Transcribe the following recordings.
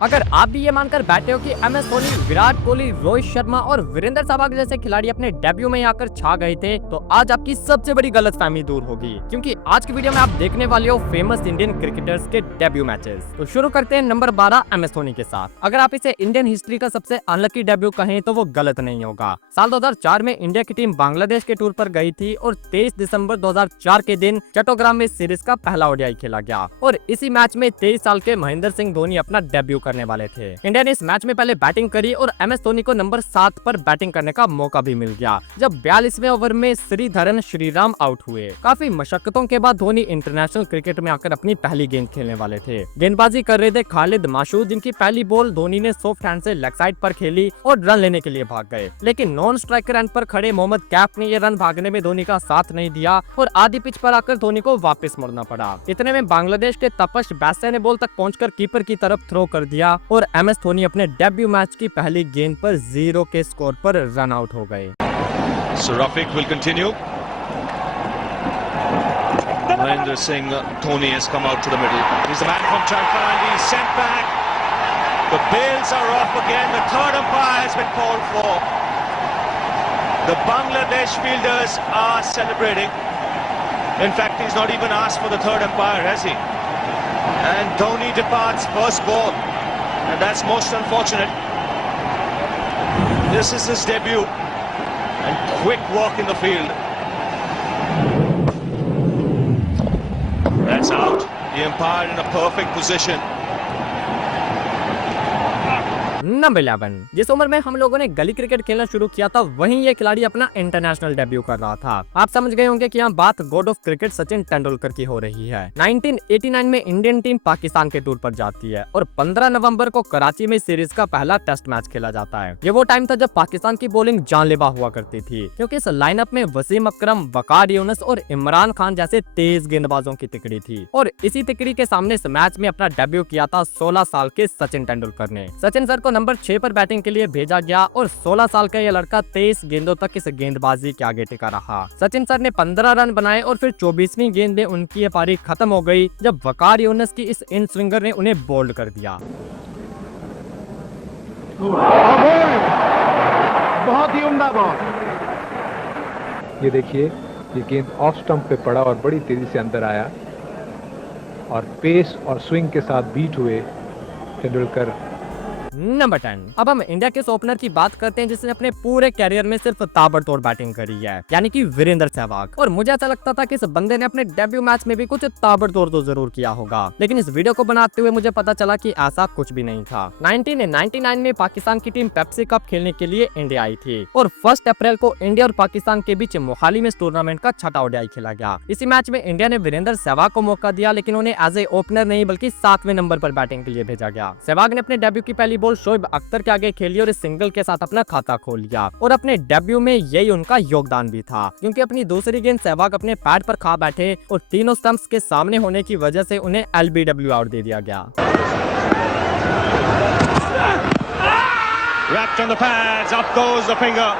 अगर आप भी ये मानकर बैठे हो कि MS धोनी, विराट कोहली, रोहित शर्मा और वीरेंद्र सहवाग जैसे खिलाड़ी अपने डेब्यू में आकर छा गए थे, तो आज आपकी सबसे बड़ी गलतफहमी दूर होगी, क्योंकि आज की वीडियो में आप देखने वाले हो फेमस इंडियन क्रिकेटर्स के डेब्यू मैचेस। तो शुरू करते हैं नंबर 12 MS धोनी के साथ। अगर आप इसे इंडियन हिस्ट्री का सबसे अनलकी डेब्यू कहें तो वो गलत नहीं होगा। साल 2004 में इंडिया की टीम बांग्लादेश के टूर पर गई थी और 23 दिसंबर 2004 के दिन चट्टोग्राम में सीरीज का पहला ODI खेला गया और इसी मैच में 23 साल के महेंद्र सिंह धोनी अपना डेब्यू करने वाले थे। इंडिया ने इस मैच में पहले बैटिंग करी और MS धोनी को नंबर 7 पर बैटिंग करने का मौका भी मिल गया, जब 42वें ओवर में श्रीधरन श्रीराम आउट हुए। काफी मशक्कतों के बाद धोनी इंटरनेशनल क्रिकेट में आकर अपनी पहली गेंद खेलने वाले थे। गेंदबाजी कर रहे थे खालिद मासूद, जिनकी पहली बॉल धोनी ने सॉफ्ट हैंड से लेग साइड पर खेली और रन लेने के लिए भाग गए, लेकिन नॉन स्ट्राइकर एंड पर खड़े मोहम्मद कैफ ने ये रन भागने में धोनी का साथ नहीं दिया और आधी पिच पर आकर धोनी को वापस मुड़ना पड़ा। इतने में बांग्लादेश के तपस बैसे ने बॉल तक पहुंचकर कीपर की तरफ थ्रो कर दिया और MS धोनी अपने डेब्यू मैच की पहली गेंद पर 0 के स्कोर पर रन आउट हो गए। So Rafiq will continue. Mahendra Singh Dhoni has come out to the middle. He's the man from Chalfant. He's sent back. The bails are off again. The third umpire has been called for. The Bangladesh fielders are celebrating. In fact, he's not even asked for the third umpire, has he? And Dhoni departs first ball. And that's most unfortunate. This is his debut. And quick work in the field. That's out. The umpire in a perfect position. Number 11। जिस उम्र में हम लोगों ने गली cricket खेलना शुरू किया था, वहीं ये खिलाड़ी अपना इंटरनेशनल डेब्यू कर रहा था। आप समझ गए होंगे कि यहाँ बात God of cricket Sachin Tendulkar की हो रही है। 1989 में इंडियन टीम पाकिस्तान के टूर पर जाती है और 15 नवंबर को कराची में सीरीज का पहला टेस्ट मैच खेला जाता है। ये वो टाइम था जब पाकिस्तान की बॉलिंग जानलेवा हुआ करती थी, क्योंकि इस लाइनअप में वसीम अकरम, वकार यूनुस और इमरान खान जैसे तेज गेंदबाजों की तिकड़ी थी और इसी तिकड़ी के सामने इस मैच में अपना डेब्यू किया था 16 साल के सचिन तेंदुलकर ने। सचिन सर को नंबर 6 पर बैटिंग के लिए भेजा गया और 16 साल का ये लड़का 23 गेंदों तक इस गेंदबाजी के आगे टिका रहा। सचिन सर ने 15 रन बनाए और फिर 24वीं गेंद में उनकी ये पारी खत्म हो गई, जब वकार यूनुस की इस इन स्विंगर ने उन्हें बोल्ड कर दिया। बहुत ही उम्दा बॉल। ये देखिए, ये गेंद ऑफ स्टंप पे पड़ा और बड़ी तेजी से अंदर आया और पेस और स्विंग के साथ बीट हुए तेंदुलकर। नंबर 10। अब हम इंडिया के ओपनर की बात करते हैं जिसने अपने पूरे कैरियर में सिर्फ ताबड़तोड़ बैटिंग करी है, यानी कि वीरेंद्र सहवाग। और मुझे ऐसा लगता था कि इस बंदे ने अपने डेब्यू मैच में भी कुछ ताबड़तोड़ तो जरूर किया होगा, लेकिन इस वीडियो को बनाते हुए मुझे पता चला कि ऐसा कुछ भी नहीं था। 1999 में पाकिस्तान की टीम पेप्सी कप खेलने के लिए इंडिया आई थी और 1 अप्रैल को इंडिया और पाकिस्तान के बीच मोहाली में इस टूर्नामेंट का छठा ODI खेला गया। इसी मैच में इंडिया ने वीरेंद्र सहवाग को मौका दिया, लेकिन उन्हें एज ए ओपनर नहीं बल्कि 7वें नंबर पर बैटिंग के लिए भेजा गया। सहवाग ने अपने डेब्यू की पहली बॉल शोएब अख्तर के आगे खेली और इस सिंगल के साथ अपना खाता खोल लिया और अपने डेब्यू में यही उनका योगदान भी था, क्योंकि अपनी दूसरी गेंद सहवाग अपने पैड पर खा बैठे और तीनों स्टंप्स के सामने होने की वजह से उन्हें LBW आउट दे दिया गया। Wrapped on the pads, up goes the finger.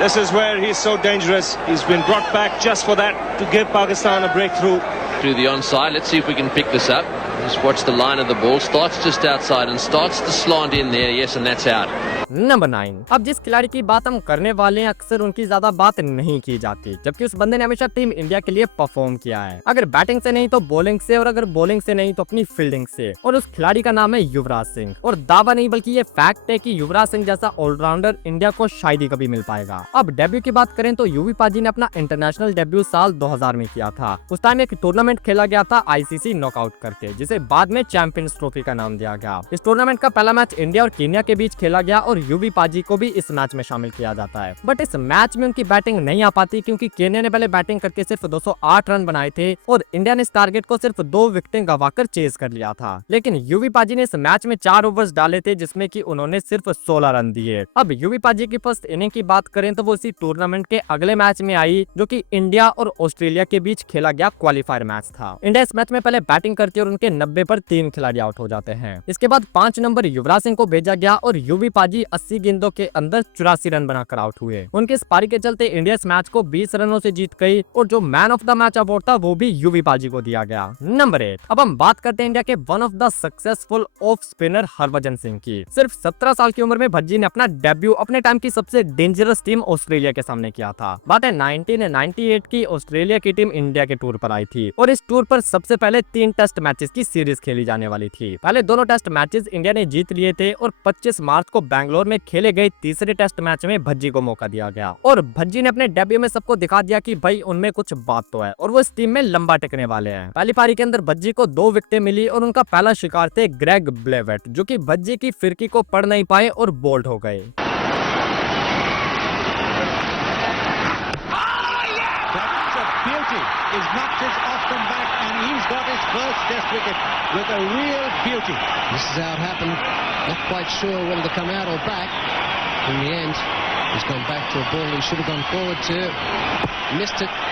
This is where he's so dangerous. He's been brought back just for that, to give Pakistan a breakthrough. Through the onside, let's see if we can pick this up. Just watch the line of the ball. Starts just outside and starts to slant in there. Yes, and that's out. Number 9। अब जिस खिलाड़ी की बात हम करने वाले हैं, अक्सर उनकी ज्यादा बात नहीं की जाती, जबकि उस बंदे ने हमेशा टीम इंडिया के लिए परफॉर्म किया है। अगर बैटिंग से नहीं तो बॉलिंग से, और अगर बॉलिंग से नहीं तो अपनी फील्डिंग से। और उस खिलाड़ी का नाम है युवराज सिंह। और दावा नहीं बल्कि ये फैक्ट है कि युवराज सिंह जैसा ऑलराउंडर इंडिया को शायद ही कभी मिल पाएगा। अब डेब्यू की बात करें तो यूवी पाजी ने अपना इंटरनेशनल डेब्यू साल 2000 में किया था। उस टाइम एक टूर्नामेंट खेला गया था ICC नॉकआउट करके, जिसे बाद में चैंपियंस ट्रॉफी का नाम दिया गया। इस टूर्नामेंट का पहला मैच इंडिया और केन्या के बीच खेला गया और यूवी पाजी को भी इस मैच में शामिल किया जाता है, बट इस मैच में उनकी बैटिंग नहीं आ पाती, क्योंकि केन्या ने पहले बैटिंग करके सिर्फ 208 रन बनाए थे और इंडिया ने इस टारगेट को सिर्फ 2 विकेटें गंवाकर चेज कर लिया था। लेकिन यूवी पाजी ने इस मैच में 4 ओवर्स डाले थे, जिसमें कि उन्होंने सिर्फ 16 रन दिए। अब यूवी पाजी की फर्स्ट इनिंग की बात करें तो वो इसी टूर्नामेंट के अगले मैच में आई, जो कि इंडिया और ऑस्ट्रेलिया के बीच खेला गया क्वालिफायर मैच था। इंडिया इस मैच में पहले बैटिंग करती और उनके 90 पर 3 खिलाड़ी आउट हो जाते हैं। इसके बाद 5 नंबर युवराज सिंह को भेजा गया और यूवी पाजी 80 गेंदों के अंदर 84 रन बनाकर आउट हुए। उनके इस पारी के चलते इंडिया इस मैच को 20 रनों से जीत गई और जो man of the match award था वो भी यूवी पाजी को दिया गया। नंबर 8, अब हम बात करते हैं इंडिया के one of the successful off spinner Harbhajan Singh की। सिर्फ 17 साल की उम्र में भज्जी ने अपना डेब्यू अपने टाइम की सबसे डेंजरस टीम ऑस्ट्रेलिया के सामने किया था। बात है 1998 की, ऑस्ट्रेलिया की टीम इंडिया के टूर पर आई थी और इस टूर पर सबसे पहले 3 टेस्ट मैचेस की सीरीज खेली जाने वाली थी। पहले दोनों टेस्ट मैचेस इंडिया ने जीत लिए थे और 25 मार्च को बैंगलोर में खेले गए तीसरे टेस्ट मैच में भज्जी को मौका दिया गया और भज्जी ने अपने डेब्यू में सबको दिखा दिया कि भाई उनमें कुछ बात तो है और वो इस टीम में लंबा टिकने वाले हैं। पहली पारी के अंदर भज्जी को 2 विकेटें मिली और उनका पहला शिकार थे ग्रेग ब्लेवेट, जो कि भज्जी की फिरकी को पढ़ नहीं पाए और बोल्ड हो गए। Is knocked his off them back and he's got his first test wicket with a real beauty. This is how it happened. Not quite sure whether to come out or back. In the end, he's gone back to a ball he should have gone forward to. Missed it.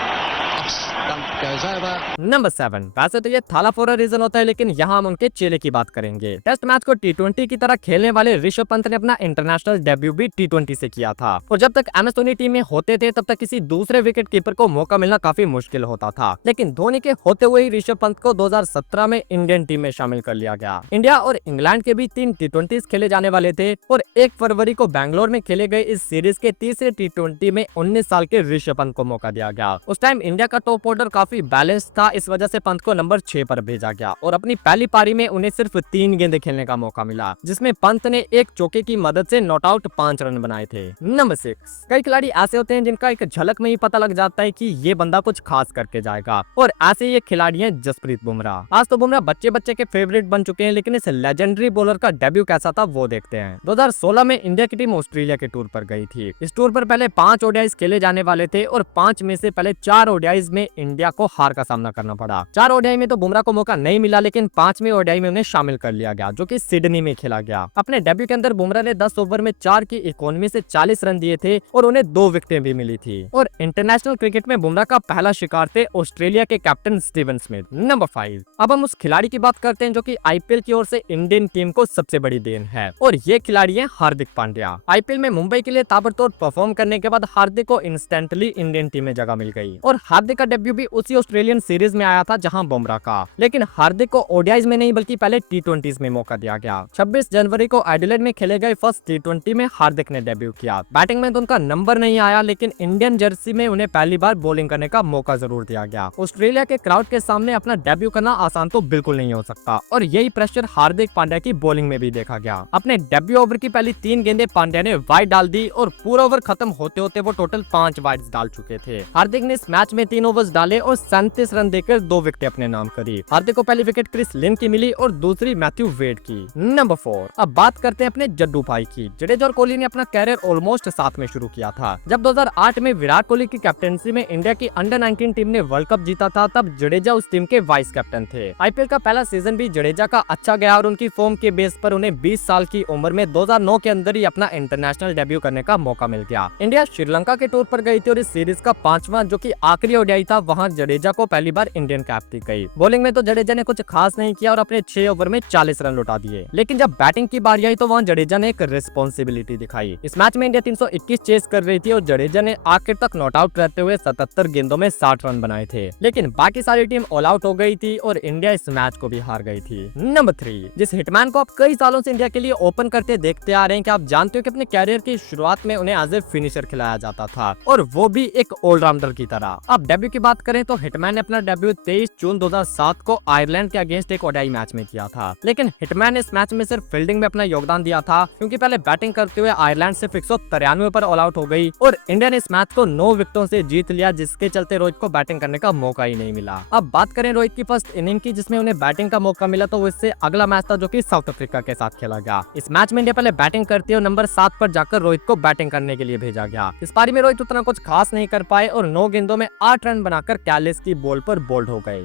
Stump goes over. Number 7, वैसे तो ये थाला for a reason होता है, लेकिन यहाँ हम उनके चेले की बात करेंगे। टेस्ट मैच को T20 की तरह खेलने वाले ऋषभ पंत ने अपना इंटरनेशनल डेब्यू भी T20 से किया था और जब तक MS धोनी टीम में होते थे तब तक किसी दूसरे विकेट कीपर को मौका मिलना काफी मुश्किल होता था, लेकिन धोनी के होते हुए ही ऋषभ पंत को 2017 में इंडियन टीम में शामिल कर लिया गया। इंडिया और इंग्लैंड के भी 3 T20 खेले जाने वाले थे और 1 फरवरी को बैंगलोर में खेले गए इस सीरीज के तीसरे T20 में 19 साल के ऋषभ पंत को मौका दिया गया। उस टाइम इंडिया का टॉप ऑर्डर काफी बैलेंस था, इस वजह से पंत को नंबर 6 पर भेजा गया और अपनी पहली पारी में उन्हें सिर्फ 3 गेंदें खेलने का मौका मिला, जिसमें पंत ने एक चौके की मदद से नॉट आउट 5 रन बनाए थे। नंबर 6, कई खिलाड़ी ऐसे होते हैं जिनका एक झलक में ही पता लग जाता है कि ये बंदा कुछ खास करके जाएगा और ऐसे ये खिलाड़ी हैं जसप्रीत बुमराह। आज तो बुमराह बच्चे के फेवरेट बन चुके हैं, लेकिन इस लेजेंडरी बॉलर का डेब्यू कैसा था वो देखते हैं। 2016 में इंडिया की टीम ऑस्ट्रेलिया के टूर पर गई थी। इस टूर पर पहले 5 ओडीआईज खेले जाने वाले थे और 5 में से पहले 4 ओडीआईज में इंडिया को हार का सामना करना पड़ा। 4 ओडीआई में तो बुमराह को मौका नहीं मिला, लेकिन 5वें ओडीआई में उन्हें शामिल कर लिया गया, जो कि सिडनी में खेला गया। अपने डेब्यू के अंदर बुमराह ने 10 ओवर में 4 की इकोनॉमी से 40 रन दिए थे और उन्हें 2 विकेटें भी मिली थी और इंटरनेशनल क्रिकेट में बुमराह का पहला शिकार थे ऑस्ट्रेलिया के कैप्टन स्टीवन स्मिथ। नंबर 5, अब हम उस खिलाड़ी की बात करते हैं जो कि आईपीएल की ओर से इंडियन टीम को सबसे बड़ी देन है और ये खिलाड़ी है हार्दिक पांड्या। आईपीएल में मुंबई के लिए ताबड़तोड़ परफॉर्म करने के बाद हार्दिक को इंस्टेंटली इंडियन टीम में जगह मिल गई और हार्दिक का डेब्यू भी उसी ऑस्ट्रेलियन सीरीज में आया था जहां बुमराह का, लेकिन हार्दिक को ओडीआईज में नहीं बल्कि पहले T20s में मौका दिया गया। 26 जनवरी को एडिलेड में खेले गए फर्स्ट T20 में हार्दिक ने डेब्यू किया। बैटिंग में तो उनका नंबर नहीं आया, लेकिन इंडियन जर्सी में उन्हें पहली बार बॉलिंग करने का मौका जरूर दिया गया। ऑस्ट्रेलिया के क्राउड के सामने अपना डेब्यू करना आसान तो बिल्कुल नहीं हो सकता और यही प्रेशर हार्दिक पांड्या की बॉलिंग में भी देखा गया। अपने डेब्यू ओवर की पहली 3 गेंदें पांड्या ने वाइड डाल दी और पूरा ओवर खत्म होते होते वो टोटल 5 वाइड्स डाल चुके थे। हार्दिक ने इस मैच में 3 ओवर्स डाले और 37 रन देकर 2 विकेटें अपने नाम करी। हार्दिक को पहली विकेट क्रिस लिन की मिली और दूसरी मैथ्यू वेड की। नंबर 4, अब बात करते हैं अपने जड्डू भाई की। जडेजा और कोहली ने अपना कैरियर ऑलमोस्ट साथ में शुरू किया था। जब 2008 में विराट कोहली की कैप्टनसी में इंडिया की अंडर 19 टीम ने वर्ल्ड कप जीता था, तब जडेजा उस टीम के वाइस कैप्टन थे। आईपीएल का पहला सीजन भी जडेजा का अच्छा गया और उनकी फॉर्म के बेस पर उन्हें 20 साल की उम्र में 2009 के अंदर ही अपना इंटरनेशनल डेब्यू करने का मौका मिल गया। इंडिया श्रीलंका के टूर पर गई थी और इस सीरीज का 5वां जो कि आखिरी ओडीआई था, वहां जडेजा को पहली बार इंडियन कैप दी गई। बॉलिंग में तो जडेजा ने कुछ खास नहीं किया और अपने 6 ओवर में 40 रन लौटा दिए, लेकिन जब बैटिंग की बारी आई तो वहां जडेजा ने एक रिस्पॉन्सिबिलिटी दिखाई। इस मैच में इंडिया 321 चेस कर रही थी और जडेजा ने आखिर तक नॉट आउट रहते हुए 77 गेंदों में 60 रन बनाए थे, लेकिन बाकी सारी टीम ऑल आउट हो गई थी और इंडिया इस मैच को भी हार गई थी। नंबर 3, जिस हिटमैन को आप कई सालों से इंडिया के लिए ओपन करते देखते आ रहे हैं, कि आप जानते हो कि अपने कैरियर की शुरुआत में उन्हें एज ए फिनिशर खिलाया जाता था और वो भी एक ऑलराउंडर की तरह। अब डेब्यू की बात करें तो हिटमैन ने अपना डेब्यू 23 जून 2007 को आयरलैंड के अगेंस्ट एक ओडीआई मैच में किया था, लेकिन हिटमैन ने इस मैच में सिर्फ फील्डिंग में अपना योगदान दिया था, क्योंकि पहले बैटिंग करते हुए आयरलैंड सिर्फ 193 पर ऑल आउट हो गई और इंडिया ने इस मैच को 9 विकेटों से जीत लिया, जिसके चलते रोहित को बैटिंग करने का मौका ही नहीं मिला। अब बात करें रोहित की फर्स्ट इनिंग की, जिसमें उन्हें बैटिंग का मौका मिला, तो इससे अगला मैच था जो कि साउथ अफ्रीका के साथ खेला गया। इस मैच में इंडिया पहले बैटिंग करती है और नंबर 7 पर जाकर रोहित को बैटिंग करने के लिए भेजा गया। इस पारी में रोहित उतना कुछ खास नहीं कर पाए और 9 गेंदों में 8 रन बनाकर कैलिस की बॉल पर बोल्ड हो गए।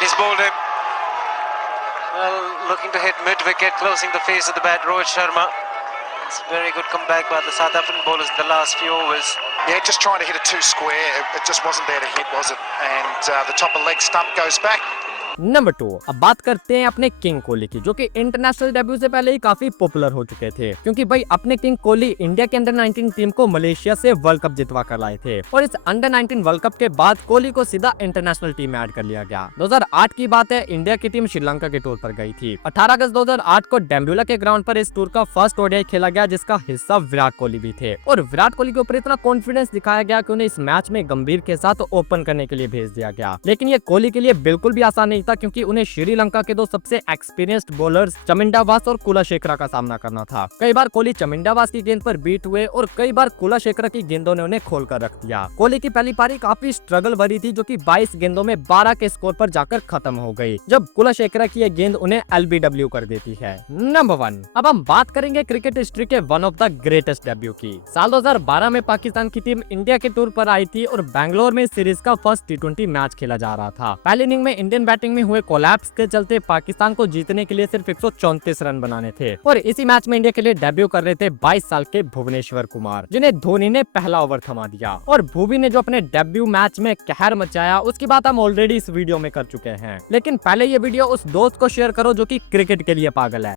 He's bowled him. Well, looking to hit mid-wicket, closing the face of the bat, Rohit Sharma. It's a very good comeback by the South African bowlers in the last few overs. Yeah, just trying to hit a two square. It just wasn't there to hit, was it? And the top of leg stump goes back. Number 2, अब बात करते हैं अपने king Kohli की, जो कि international debut से पहले ही काफी पॉपुलर हो चुके थे, क्योंकि भाई अपने किंग कोहली इंडिया के अंडर 19 टीम को मलेशिया से वर्ल्ड कप जितवा कर लाए थे और इस अंडर 19 वर्ल्ड कप के बाद कोहली को सीधा इंटरनेशनल टीम में ऐड कर लिया गया। 2008 की बात है, इंडिया की टीम श्रीलंका के टूर पर गई थी। 18 अगस्त 2008 को डैम्बुला के ग्राउंड पर इस टूर का फर्स्ट ओडीआई खेला गया, जिसका हिस्सा विराट कोहली भी थे और विराट कोहली के ऊपर इतना कॉन्फिडेंस दिखाया गया कि उन्हें इस मैच में गंभीर के साथ ओपन करने के लिए भेज दिया गया। लेकिन ये कोहली के लिए बिल्कुल भी आसान नहीं था, क्योंकि उन्हें श्रीलंका के दो सबसे एक्सपीरियंस्ड बॉलर्स चमिंडावास और कुलशेखरा का सामना करना था। कई बार कोहली चमिंडावास की गेंद पर बीट हुए और कई बार कुलशेखरा की गेंदों ने उन्हें खोल कर रख दिया। कोहली की पहली पारी काफी स्ट्रगल भरी थी, जो कि 22 गेंदों में 12 के स्कोर पर जाकर खत्म हो गई, जब कुलशेखरा की यह गेंद उन्हें एलबीडब्ल्यू कर देती है। नंबर 1, अब हम बात करेंगे क्रिकेट हिस्ट्री के one of the greatest debut की। साल 2012 में पाकिस्तान की टीम इंडिया के टूर पर आई थी और बैंगलोर में सीरीज का फर्स्ट T20 मैच खेला जा रहा था। पहली इनिंग में इंडियन बैटिंग में हुए कोलैप्स के चलते पाकिस्तान को जीतने के लिए सिर्फ 134 रन बनाने थे और इसी मैच में इंडिया के लिए डेब्यू कर रहे थे 22 साल के भुवनेश्वर कुमार, जिन्हें धोनी ने पहला ओवर थमा दिया। और भुवी ने जो अपने डेब्यू मैच में कहर मचाया, उसकी बात हम ऑलरेडी इस वीडियो में कर चुके हैं। लेकिन पहले ये वीडियो उस दोस्त को शेयर करो जो कि क्रिकेट के लिए पागल है।